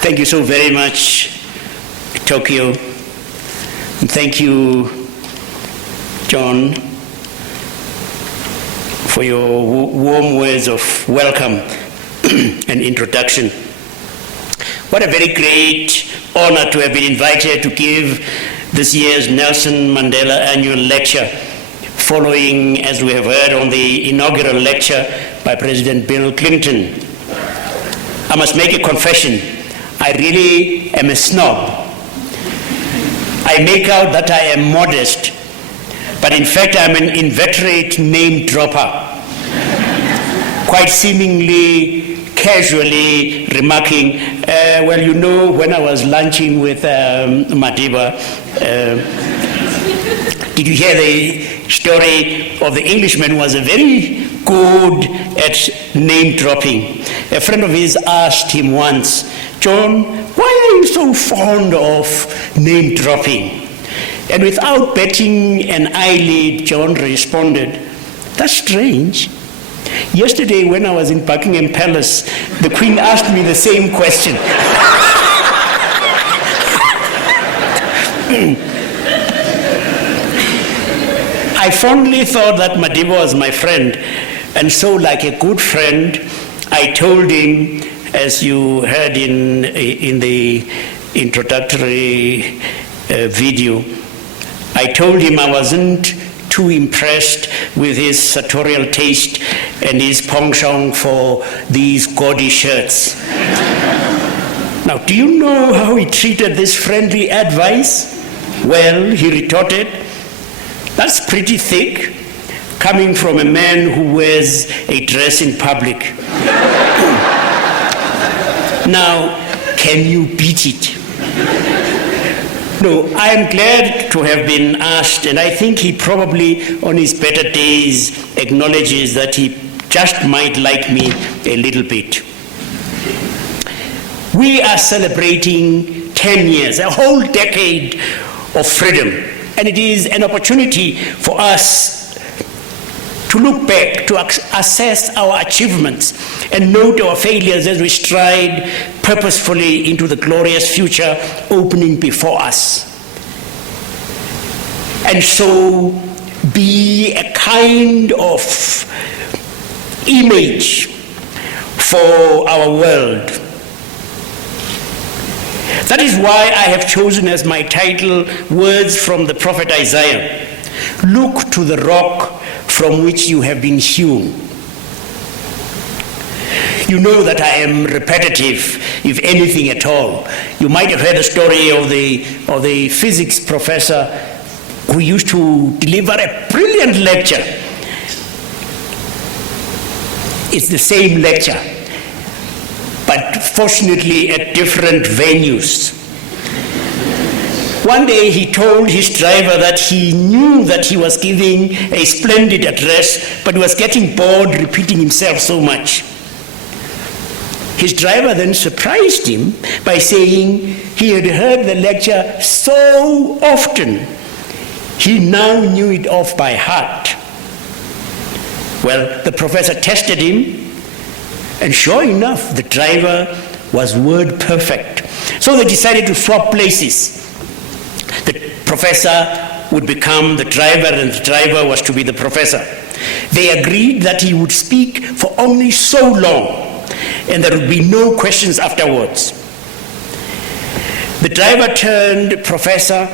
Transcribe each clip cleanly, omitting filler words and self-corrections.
Thank you so very much, Tokyo. And thank you, John, for your warm words of welcome and introduction. What a very great honor to have been invited to give this year's Nelson Mandela Annual Lecture, following, as we have heard, on the inaugural lecture by President Bill Clinton. I must make a confession. I really am a snob. I make out that I am modest, but in fact I'm an inveterate name dropper, quite seemingly casually remarking, well, you know, when I was lunching with Madiba, did you hear the story of the Englishman who was a very good at name dropping? A friend of his asked him once, John, why are you so fond of name dropping? And without batting an eyelid, John responded, that's strange. Yesterday when I was in Buckingham Palace, the Queen asked me the same question. I fondly thought that Madiba was my friend, and so like a good friend, I told him, as you heard in the introductory video, I told him I wasn't too impressed with his sartorial taste and his penchant for these gaudy shirts. Now, do you know how he treated this friendly advice? Well, he retorted, that's pretty thick, coming from a man who wears a dress in public. Now, can you beat it? No, I am glad to have been asked, and I think he probably, on his better days, acknowledges that he just might like me a little bit. We are celebrating 10 years, a whole decade of freedom, and it is an opportunity for us to look back, to assess our achievements and note our failures as we stride purposefully into the glorious future opening before us. And so be a kind of image for our world. That is why I have chosen as my title words from the prophet Isaiah. Look to the rock from which you have been hewn. You know that I am repetitive, if anything at all. You might have heard the story of the physics professor who used to deliver a brilliant lecture. It's the same lecture, but fortunately at different venues. One day he told his driver that he knew that he was giving a splendid address, but was getting bored repeating himself so much. His driver then surprised him by saying he had heard the lecture so often, he now knew it off by heart. Well, the professor tested him, and sure enough, the driver was word perfect. So they decided to swap places. The professor would become the driver, and the driver was to be the professor. They agreed that he would speak for only so long, and there would be no questions afterwards. The driver turned professor,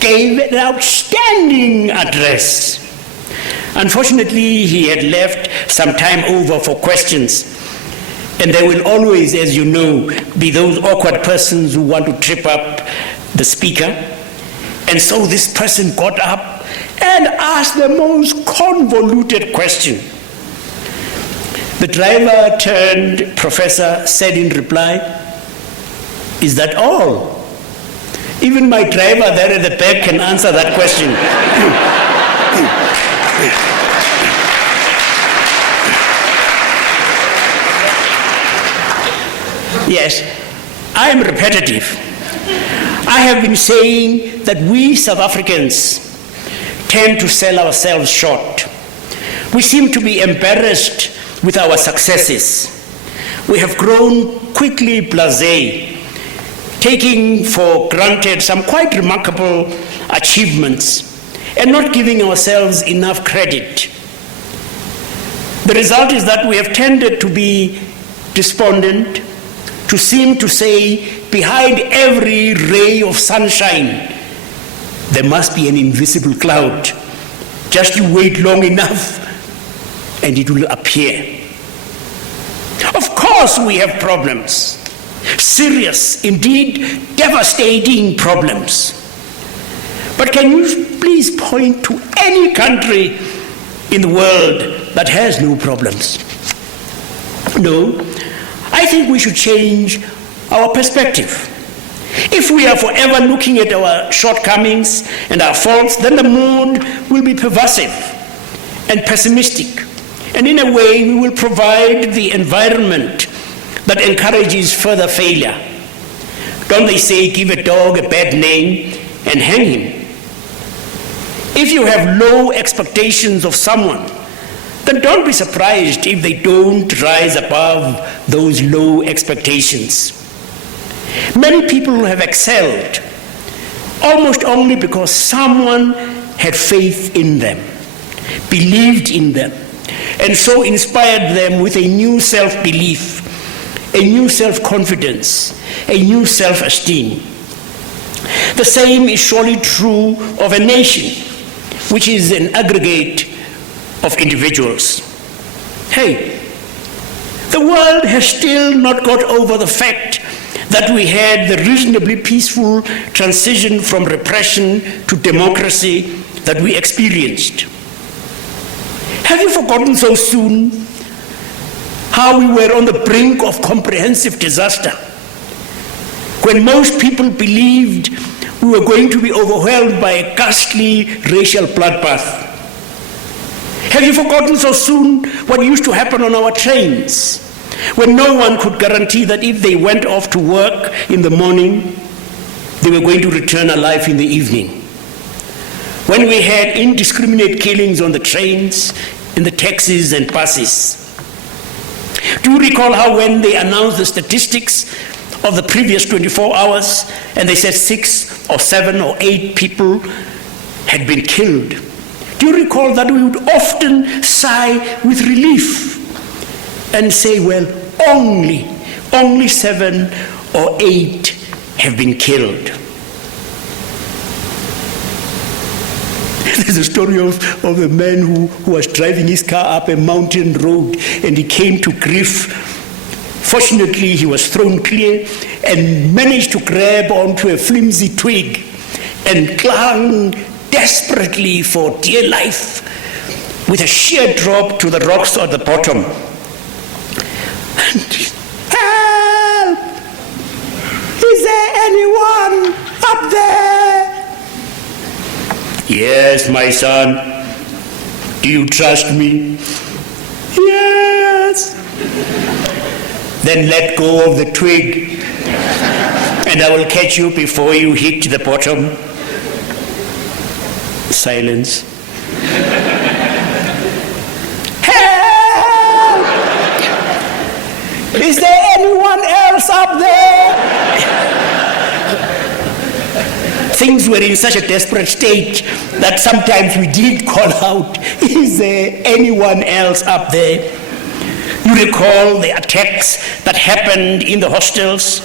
gave an outstanding address. Unfortunately, he had left some time over for questions, and there will always, as you know, be those awkward persons who want to trip up the speaker. And so this person got up and asked the most convoluted question. The driver turned professor, said in reply, is that all? Even my driver there at the back can answer that question. Yes, I am repetitive. I have been saying that we South Africans tend to sell ourselves short. We seem to be embarrassed with our successes. We have grown quickly quickly blasé, taking for granted some quite remarkable achievements and not giving ourselves enough credit. The result is that we have tended to be despondent, to seem to say, behind every ray of sunshine, there must be an invisible cloud. Just you wait long enough and it will appear. Of course we have problems, serious, indeed devastating problems. But can you please point to any country in the world that has no problems? No, I think we should change our perspective. If we are forever looking at our shortcomings and our faults, then the mood will be pervasive and pessimistic. And in a way, we will provide the environment that encourages further failure. Don't they say, give a dog a bad name and hang him? If you have low expectations of someone, then don't be surprised if they don't rise above those low expectations. Many people have excelled almost only because someone had faith in them, believed in them, and so inspired them with a new self-belief, a new self-confidence, a new self-esteem. The same is surely true of a nation, which is an aggregate of individuals. Hey, the world has still not got over the fact that we had the reasonably peaceful transition from repression to democracy that we experienced. Have you forgotten so soon how we were on the brink of comprehensive disaster, when most people believed we were going to be overwhelmed by a ghastly racial bloodbath? Have you forgotten so soon what used to happen on our trains, when no one could guarantee that if they went off to work in the morning, they were going to return alive in the evening? When we had indiscriminate killings on the trains, in the taxis and buses? Do you recall how when they announced the statistics of the previous 24 hours, and they said 6 or 7 or 8 people had been killed? Do you recall that we would often sigh with relief and say, well, only 7 or 8 have been killed? There's a story of a man who was driving his car up a mountain road, and he came to grief. Fortunately, he was thrown clear and managed to grab onto a flimsy twig and clung desperately for dear life with a sheer drop to the rocks at the bottom. And, help! Is there anyone up there? Yes, my son. Do you trust me? Yes. Then let go of the twig, and I will catch you before you hit the bottom. Silence. Help! Is there anyone else up there? Things were in such a desperate state that sometimes we did call out, is there anyone else up there? You recall the attacks that happened in the hostels?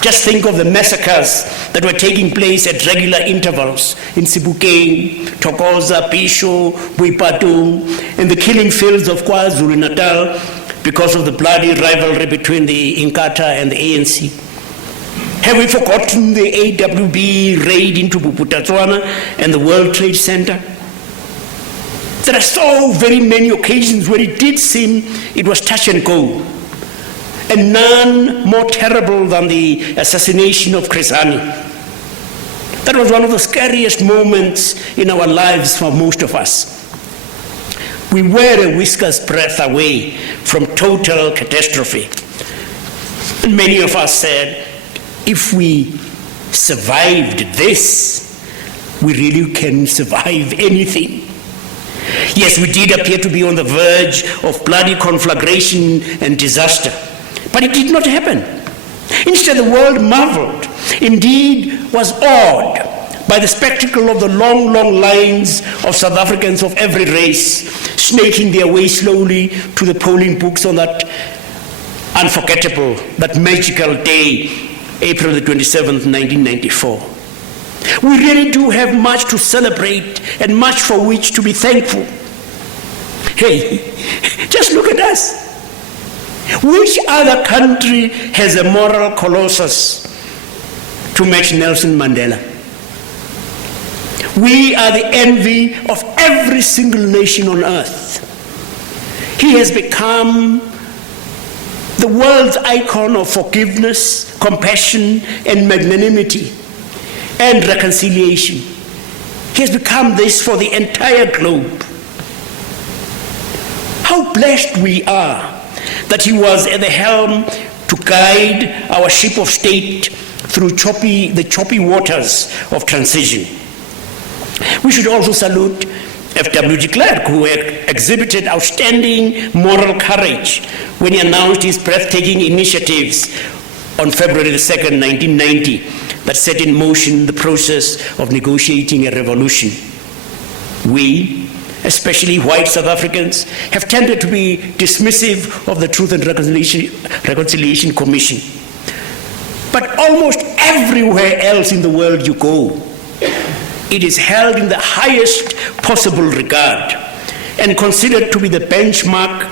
Just think of the massacres that were taking place at regular intervals in Sebokeng, Thokoza, Bisho, Boipatong, and the killing fields of KwaZulu-Natal because of the bloody rivalry between the Inkatha and the ANC. Have we forgotten the AWB raid into Buputatswana and the World Trade Center? There are so very many occasions where it did seem it was touch and go, and none more terrible than the assassination of Chris Hani. That was one of the scariest moments in our lives for most of us. We were a whisker's breadth away from total catastrophe. And many of us said, if we survived this, we really can survive anything. Yes, we did appear to be on the verge of bloody conflagration and disaster, but it did not happen. Instead, the world marveled, indeed was awed, by the spectacle of the long, long lines of South Africans of every race snaking their way slowly to the polling booths on that unforgettable, that magical day, April the 27th, 1994. We really do have much to celebrate and much for which to be thankful. Hey, just look at us. Which other country has a moral colossus to match Nelson Mandela? We are the envy of every single nation on earth. He has become the world's icon of forgiveness, compassion, and magnanimity, and reconciliation. He has become this for the entire globe. How blessed we are that he was at the helm to guide our ship of state through the choppy waters of transition. We should also salute F.W. de Klerk, who exhibited outstanding moral courage when he announced his breathtaking initiatives on February the 2nd, 1990, that set in motion the process of negotiating a revolution. We, especially white South Africans, have tended to be dismissive of the Truth and Reconciliation Commission. But almost everywhere else in the world you go, it is held in the highest possible regard and considered to be the benchmark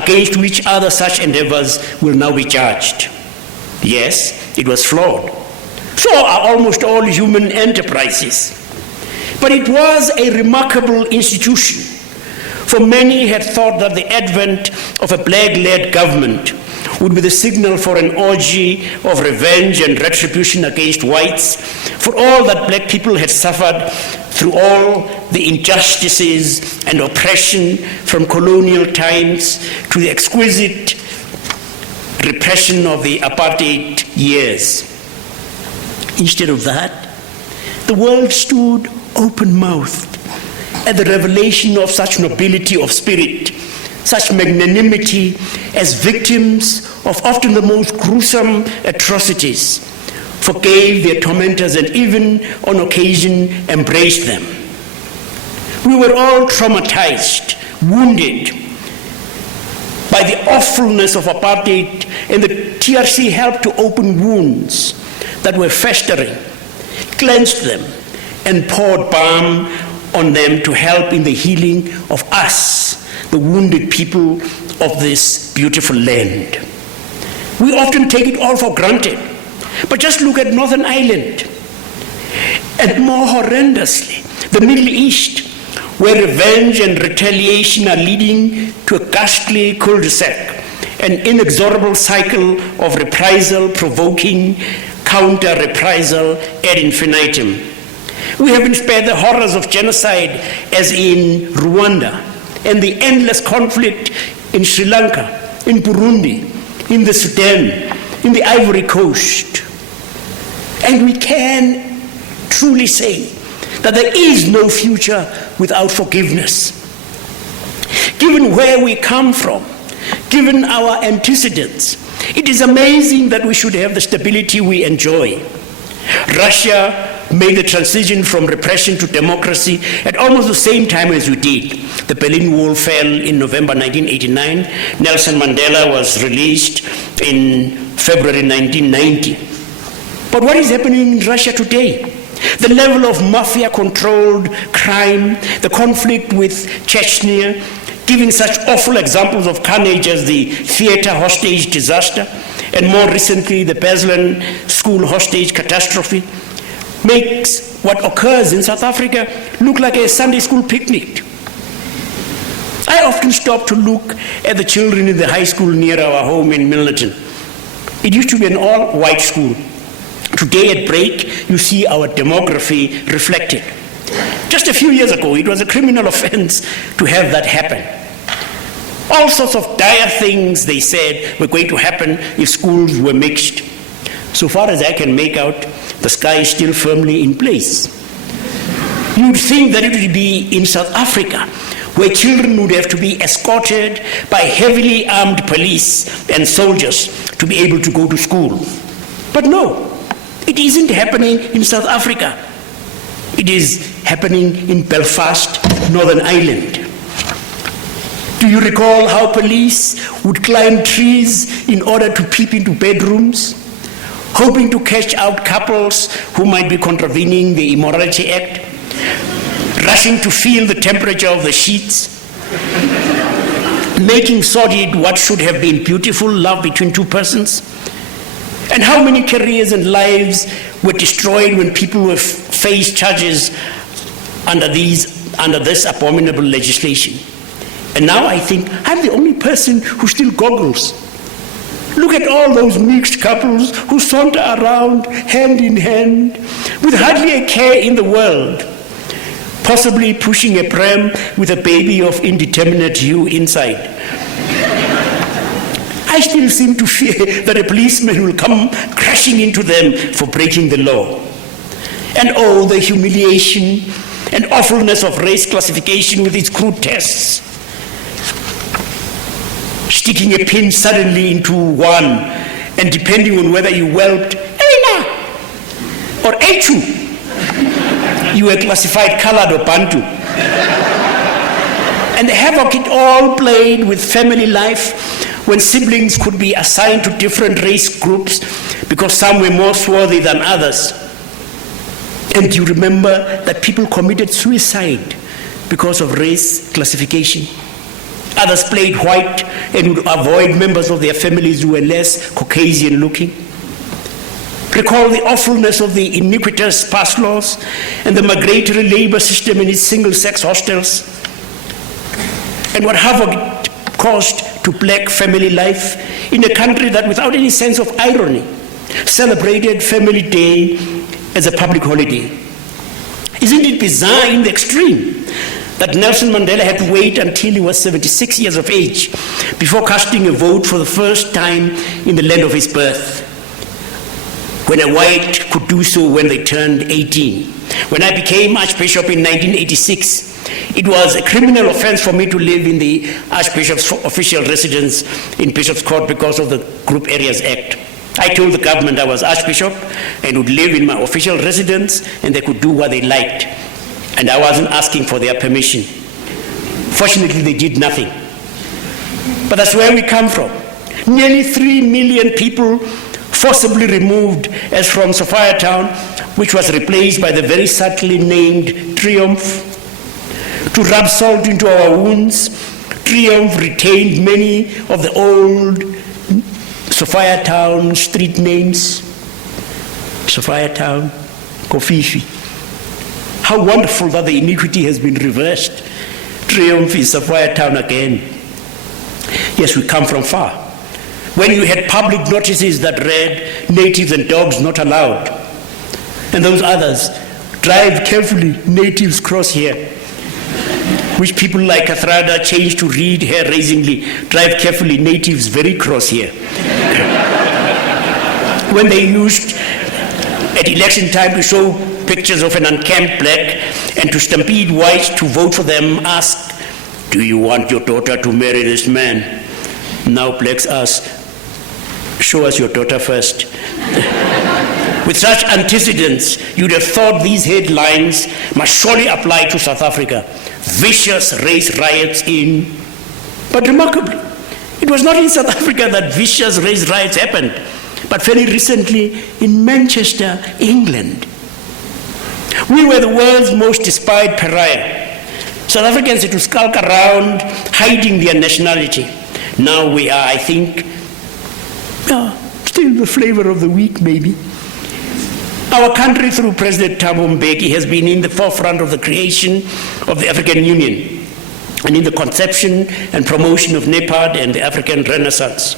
against which other such endeavors will now be judged. Yes, it was flawed. So are almost all human enterprises. But it was a remarkable institution, for many had thought that the advent of a black-led government would be the signal for an orgy of revenge and retribution against whites for all that black people had suffered through all the injustices and oppression from colonial times to the exquisite repression of the apartheid years. Instead of that, the world stood open-mouthed at the revelation of such nobility of spirit, such magnanimity as victims of often the most gruesome atrocities forgave their tormentors and even on occasion embraced them. We were all traumatized, wounded by the awfulness of apartheid, and the TRC helped to open wounds that were festering, cleansed them, and poured balm on them to help in the healing of us, the wounded people of this beautiful land. We often take it all for granted, but just look at Northern Ireland, and more horrendously, the Middle East, where revenge and retaliation are leading to a ghastly cul-de-sac, an inexorable cycle of reprisal provoking counter-reprisal ad infinitum. We have been spared the horrors of genocide as in Rwanda, and the endless conflict in Sri Lanka, in Burundi, in the Sudan, in the Ivory Coast. And we can truly say that there is no future without forgiveness. Given where we come from, given our antecedents, it is amazing that we should have the stability we enjoy. Russia made the transition from repression to democracy at almost the same time as we did. The Berlin Wall fell in November 1989. Nelson Mandela was released in February 1990. But what is happening in Russia today? The level of mafia-controlled crime, the conflict with Chechnya, giving such awful examples of carnage as the theater hostage disaster, and more recently the Beslan school hostage catastrophe, makes what occurs in South Africa look like a Sunday school picnic. I often stop to look at the children in the high school near our home in Milnerton. It used to be an all-white school. Today at break, you see our demography reflected. Just a few years ago, it was a criminal offense to have that happen. All sorts of dire things, they said, were going to happen if schools were mixed. So far as I can make out, the sky is still firmly in place. You'd think that it would be in South Africa, where children would have to be escorted by heavily armed police and soldiers to be able to go to school. But no, it isn't happening in South Africa. It is happening in Belfast, Northern Ireland. Do you recall how police would climb trees in order to peep into bedrooms, hoping to catch out couples who might be contravening the Immorality Act, rushing to feel the temperature of the sheets, making sordid what should have been beautiful love between two persons? And how many careers and lives were destroyed when people faced charges under this abominable legislation? And now I think I'm the only person who still goggles. Look at all those mixed couples who saunter around hand in hand with hardly a care in the world, possibly pushing a pram with a baby of indeterminate hue inside. I still seem to fear that a policeman will come crashing into them for breaking the law. And oh, the humiliation and awfulness of race classification with its crude tests. Sticking a pin suddenly into one, and depending on whether you whelped Elena or Echu, you were classified colored or Bantu. And the havoc it all played with family life, when siblings could be assigned to different race groups because some were more swarthy than others. And you remember that people committed suicide because of race classification. Others played white and would avoid members of their families who were less Caucasian looking. Recall the awfulness of the iniquitous pass laws and the migratory labor system in its single-sex hostels, and what havoc it caused to black family life in a country that, without any sense of irony, celebrated Family Day as a public holiday. Isn't it bizarre in the extreme that Nelson Mandela had to wait until he was 76 years of age before casting a vote for the first time in the land of his birth, when a white could do so when they turned 18. When I became Archbishop in 1986, it was a criminal offense for me to live in the Archbishop's official residence in Bishop's Court because of the Group Areas Act. I told the government I was Archbishop and would live in my official residence and they could do what they liked. And I wasn't asking for their permission. Fortunately, they did nothing. But that's where we come from. Nearly 3 million people forcibly removed as from Sophiatown, which was replaced by the very subtly named Triumph. To rub salt into our wounds, Triumph retained many of the old Sophiatown street names. Sophiatown, Kofifi. How wonderful that the iniquity has been reversed. Triumph is Sophiatown again. Yes, we come from far. When you had public notices that read, natives and dogs not allowed, and those others, drive carefully, natives cross here, which people like Kathrada changed to read hair-raisingly, drive carefully, natives very cross here. When they used at election time to show pictures of an unkempt black and to stampede whites to vote for them, ask, do you want your daughter to marry this man? Now blacks ask, show us your daughter first. With such antecedents, you'd have thought these headlines must surely apply to South Africa. Vicious race riots in... But remarkably, it was not in South Africa that vicious race riots happened, but very recently in Manchester, England. We were the world's most despised pariah. South Africans had to skulk around, hiding their nationality. Now we are, I think, still the flavor of the week, maybe. Our country, through President Thabo Mbeki, has been in the forefront of the creation of the African Union and in the conception and promotion of NEPAD and the African Renaissance.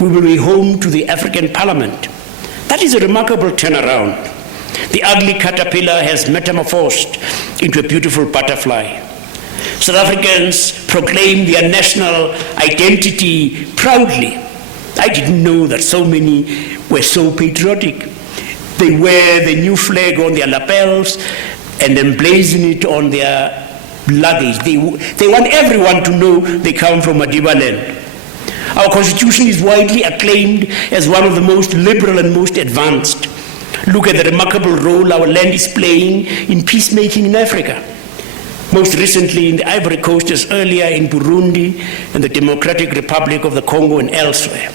We will be home to the African Parliament. That is a remarkable turnaround. The ugly caterpillar has metamorphosed into a beautiful butterfly. South Africans proclaim their national identity proudly. I didn't know that so many were so patriotic. They wear the new flag on their lapels and emblazon it on their luggage. They want everyone to know they come from Madiba land. Our constitution is widely acclaimed as one of the most liberal and most advanced. Look at the remarkable role our land is playing in peacemaking in Africa. Most recently in the Ivory Coast, as earlier in Burundi and the Democratic Republic of the Congo and elsewhere.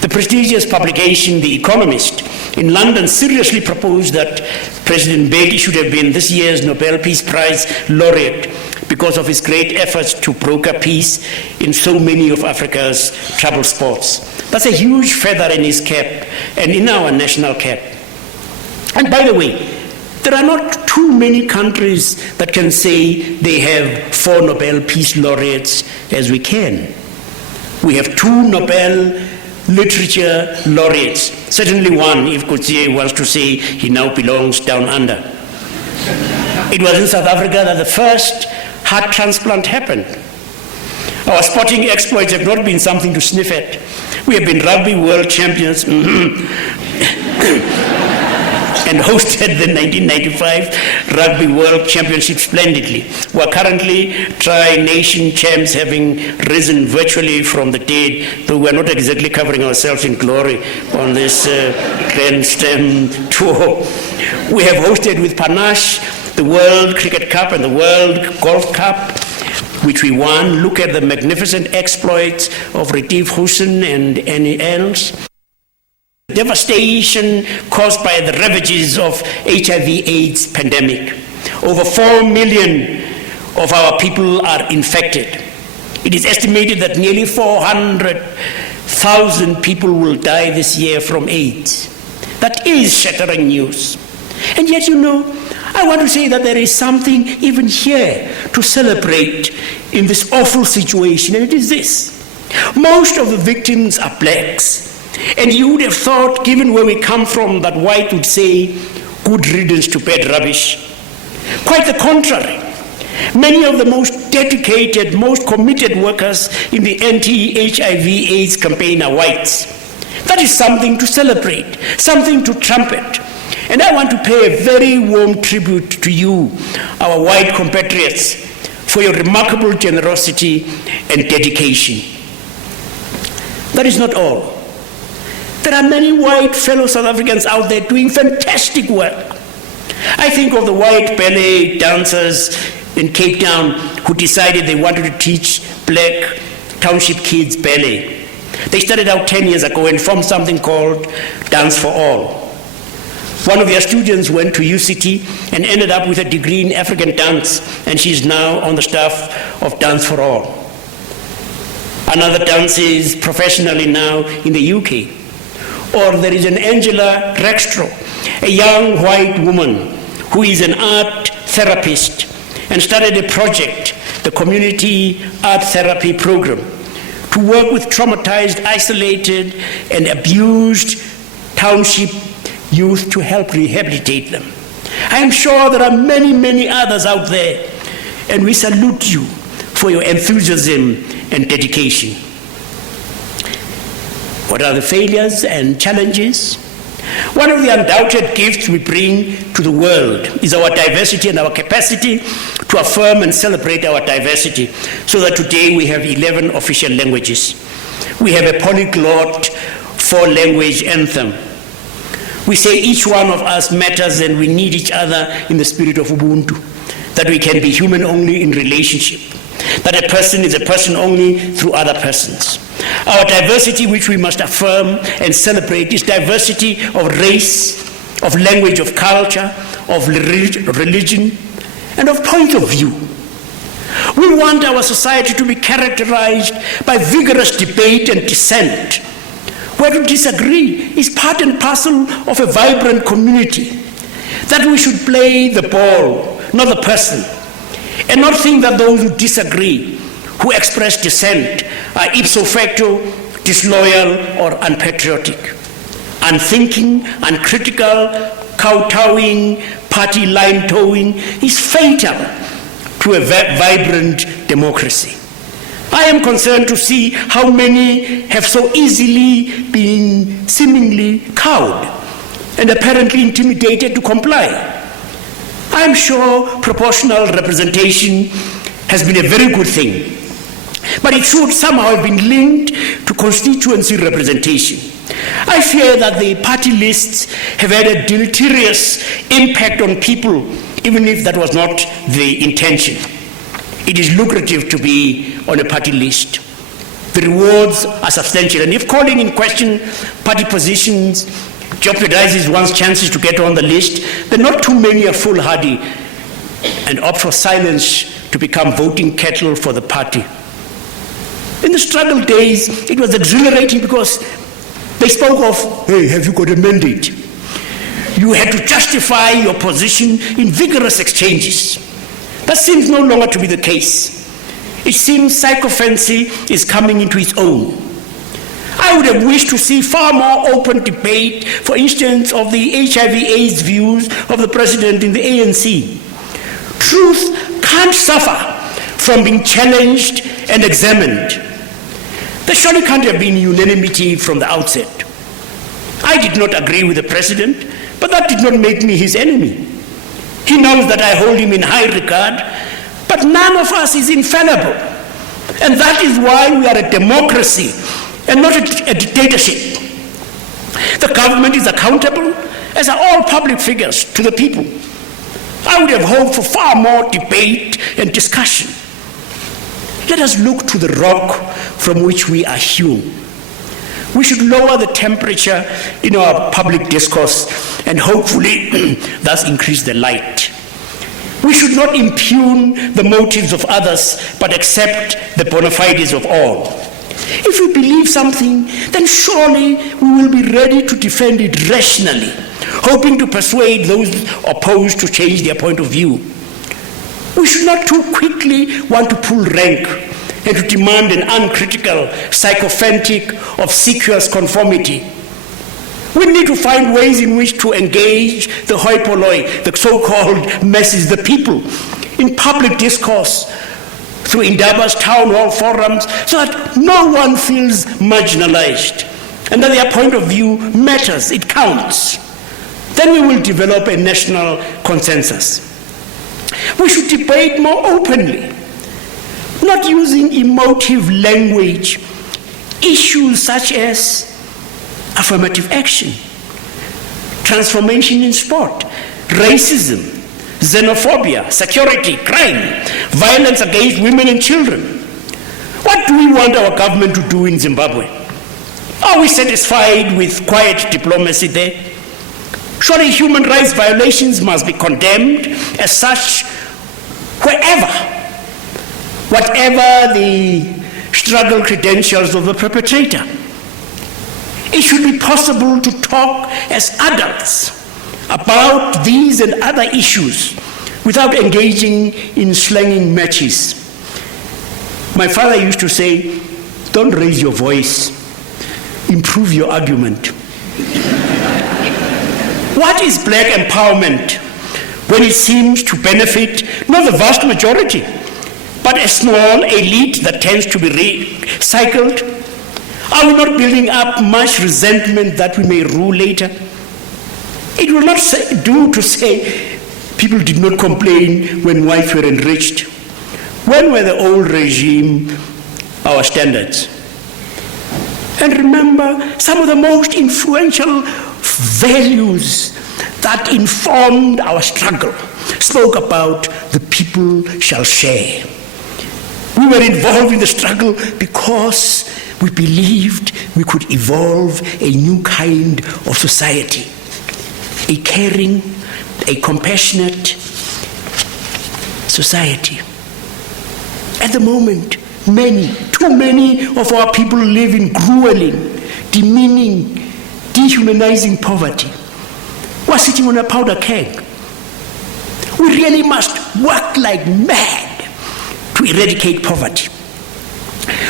The prestigious publication, The Economist, in London seriously proposed that President Mbeki should have been this year's Nobel Peace Prize laureate because of his great efforts to broker peace in so many of Africa's troubled spots. That's a huge feather in his cap and in our national cap. And by the way, there are not too many countries that can say they have 4 Nobel Peace Laureates as we can. We have 2 Nobel Literature Laureates. Certainly one, if Coetzee wants to say he now belongs down under. It was in South Africa that the first heart transplant happened. Our sporting exploits have not been something to sniff at. We have been rugby world champions and hosted the 1995 Rugby World Championship splendidly. We are currently tri-nation champs, having risen virtually from the dead, though we are not exactly covering ourselves in glory on this Grand Slam tour. We have hosted with panache the World Cricket Cup and the World Golf Cup, which we won. Look at the magnificent exploits of Retief Hussein and any else. Devastation caused by the ravages of HIV/AIDS pandemic. Over 4 million of our people are infected. It is estimated that nearly 400,000 people will die this year from AIDS. That is shattering news. And yet, I want to say that there is something even here to celebrate in this awful situation, and it is this. Most of the victims are blacks. And you would have thought, given where we come from, that white would say, good riddance to bad rubbish. Quite the contrary. Many of the most dedicated, most committed workers in the anti-HIV/AIDS campaign are whites. That is something to celebrate, something to trumpet. And I want to pay a very warm tribute to you, our white compatriots, for your remarkable generosity and dedication. That is not all. There are many white fellow South Africans out there doing fantastic work. I think of the white ballet dancers in Cape Town who decided they wanted to teach black township kids ballet. They started out 10 years ago and formed something called Dance for All. One of their students went to UCT and ended up with a degree in African dance, and she's now on the staff of Dance for All. Another dances professionally now in the UK. Or there is an Angela Rextro, a young white woman who is an art therapist and started a project, the Community Art Therapy Program, to work with traumatized, isolated, and abused township youth to help rehabilitate them. I am sure there are many, many others out there, and we salute you for your enthusiasm and dedication. What are the failures and challenges? One of the undoubted gifts we bring to the world is our diversity and our capacity to affirm and celebrate our diversity, so that today we have 11 official languages. We have a polyglot 4-language anthem. We say each one of us matters and we need each other in the spirit of Ubuntu, that we can be human only in relationship, that a person is a person only through other persons. Our diversity, which we must affirm and celebrate, is diversity of race, of language, of culture, of religion, and of point of view. We want our society to be characterized by vigorous debate and dissent, where to disagree is part and parcel of a vibrant community, that we should play the ball, not the person, and not think that those who disagree, who express dissent, are ipso facto disloyal or unpatriotic. Unthinking, uncritical, kowtowing, party line towing is fatal to a vibrant democracy. I am concerned to see how many have so easily been seemingly cowed and apparently intimidated to comply. I am sure proportional representation has been a very good thing, but it should somehow have been linked to constituency representation. I fear that the party lists have had a deleterious impact on people, even if that was not the intention. It is lucrative to be on a party list. The rewards are substantial, and if calling in question party positions jeopardizes one's chances to get on the list, then not too many are foolhardy and opt for silence to become voting cattle for the party. In the struggle days, it was exhilarating because they spoke of, hey, have you got a mandate? You had to justify your position in vigorous exchanges. That seems no longer to be the case. It seems psychophancy is coming into its own. I would have wished to see far more open debate, for instance, of the HIV/AIDS views of the president in the ANC. Truth can't suffer from being challenged and examined. There surely can't have been unanimity from the outset. I did not agree with the president, but that did not make me his enemy. He knows that I hold him in high regard, but none of us is infallible. And that is why we are a democracy and not a dictatorship. The government is accountable, as are all public figures, to the people. I would have hoped for far more debate and discussion. Let us look to the rock from which we are hewn. We should lower the temperature in our public discourse and hopefully thus increase the light. We should not impugn the motives of others, but accept the bona fides of all. If we believe something, then surely we will be ready to defend it rationally, hoping to persuade those opposed to change their point of view. We should not too quickly want to pull rank and to demand an uncritical sycophantic, obsequious conformity. We need to find ways in which to engage the hoi polloi, the so-called masses, the people, in public discourse, through Indaba's town hall forums, so that no one feels marginalized and that their point of view matters, it counts. Then we will develop a national consensus. We should debate more openly, not using emotive language, issues such as affirmative action, transformation in sport, racism, xenophobia, security, crime, violence against women and children. What do we want our government to do in Zimbabwe? Are we satisfied with quiet diplomacy there? Surely human rights violations must be condemned as such wherever, whatever the struggle credentials of the perpetrator. It should be possible to talk as adults about these and other issues without engaging in slanging matches. My father used to say, don't raise your voice, improve your argument. What is black empowerment when it seems to benefit not the vast majority, but a small elite that tends to be recycled? Are we not building up much resentment that we may rue later? It will not do to say people did not complain when whites were enriched. When were the old regime our standards? And remember, some of the most influential values that informed our struggle spoke about the people shall share. We were involved in the struggle because we believed we could evolve a new kind of society, a caring, a compassionate society. At the moment, too many of our people live in grueling, demeaning, dehumanizing poverty. We're sitting on a powder keg. We really must work like mad to eradicate poverty.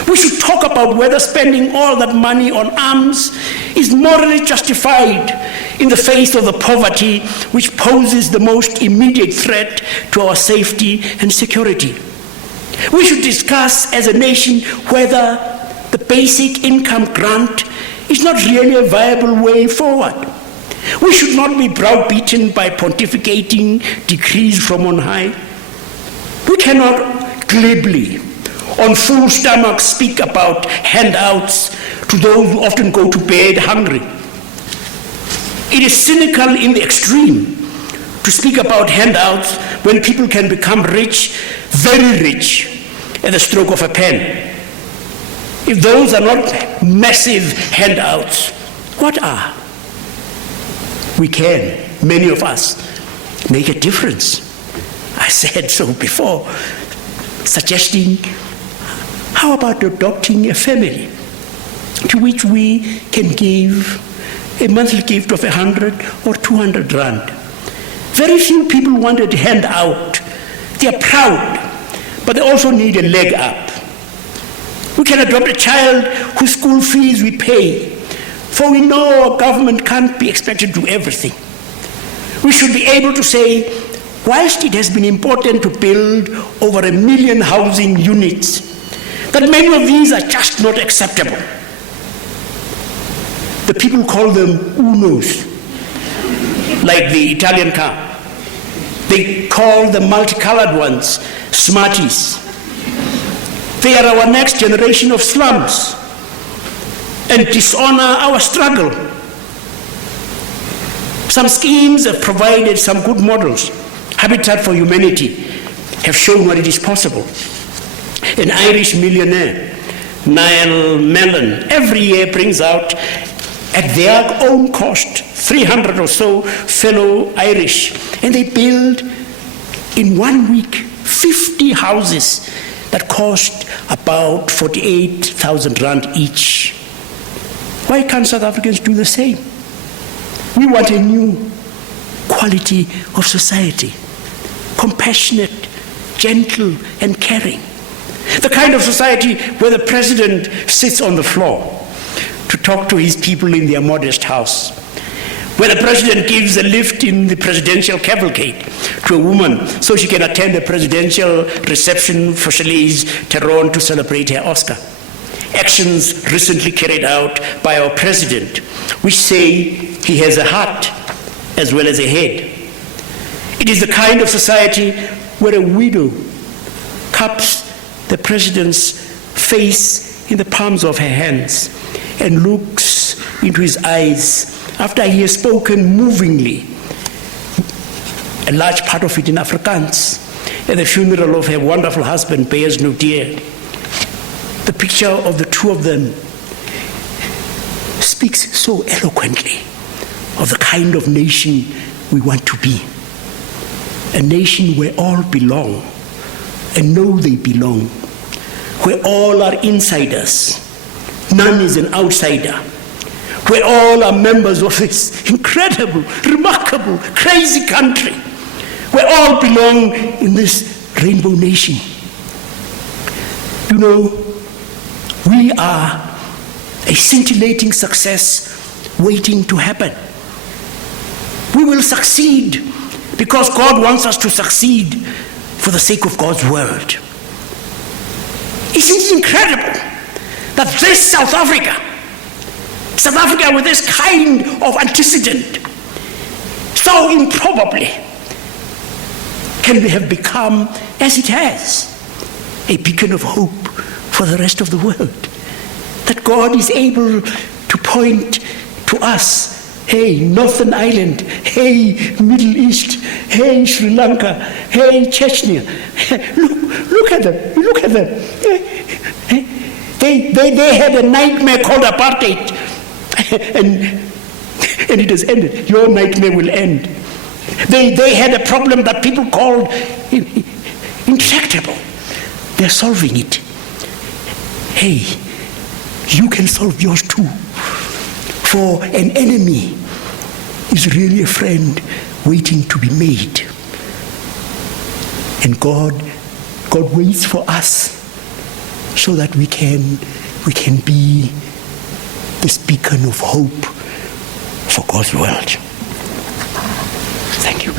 We should talk about whether spending all that money on arms is morally justified in the face of the poverty which poses the most immediate threat to our safety and security. We should discuss as a nation whether the basic income grant is not really a viable way forward. We should not be browbeaten by pontificating decrees from on high. We cannot glibly on full stomachs speak about handouts to those who often go to bed hungry. It is cynical in the extreme to speak about handouts when people can become rich, very rich, at the stroke of a pen. If those are not massive handouts, what are? We can, many of us, make a difference. I said so before, suggesting, how about adopting a family to which we can give a monthly gift of 100 or 200 rand. Very few people want a handout. They are proud, but they also need a leg up. We can adopt a child whose school fees we pay, for we know our government can't be expected to do everything. We should be able to say, whilst it has been important to build over 1 million housing units, that many of these are just not acceptable. The people call them Unos, like the Italian car. They call the multicolored ones Smarties. They are our next generation of slums and dishonor our struggle. Some schemes have provided some good models. Habitat for Humanity have shown what it is possible. An Irish millionaire, Niall Mellon, every year brings out at their own cost 300 or so fellow Irish, and they build in 1 week 50 houses that cost about 48,000 rand each. Why can't South Africans do the same? We want a new quality of society, compassionate, gentle, and caring. The kind of society where the president sits on the floor to talk to his people in their modest house, where the president gives a lift in the presidential cavalcade to a woman so she can attend a presidential reception for Charlize Theron to celebrate her Oscar. Actions recently carried out by our president, which say he has a heart as well as a head. It is the kind of society where a widow cups the president's face in the palms of her hands and looks into his eyes after he has spoken movingly, a large part of it in Afrikaans, at the funeral of her wonderful husband, Bears Nudier. The picture of the two of them speaks so eloquently of the kind of nation we want to be. A nation where all belong and know they belong, where all are insiders, none is an outsider, where all are members of this incredible, remarkable, crazy country, where all belong in this rainbow nation. You know, we are a scintillating success waiting to happen. We will succeed because God wants us to succeed for the sake of God's world. Isn't it incredible that this South Africa with this kind of antecedent, so improbably, can have become, as it has, a beacon of hope for the rest of the world. That God is able to point to us, hey, Northern Ireland, hey, Middle East, hey, Sri Lanka, hey, Chechnya. Look at them. They had a nightmare called apartheid, and it has ended. Your nightmare will end. They had a problem that people called intractable. They're solving it. Hey, you can solve yours too. For an enemy is really a friend waiting to be made. And God waits for us so that we can be this beacon of hope for God's world. Thank you.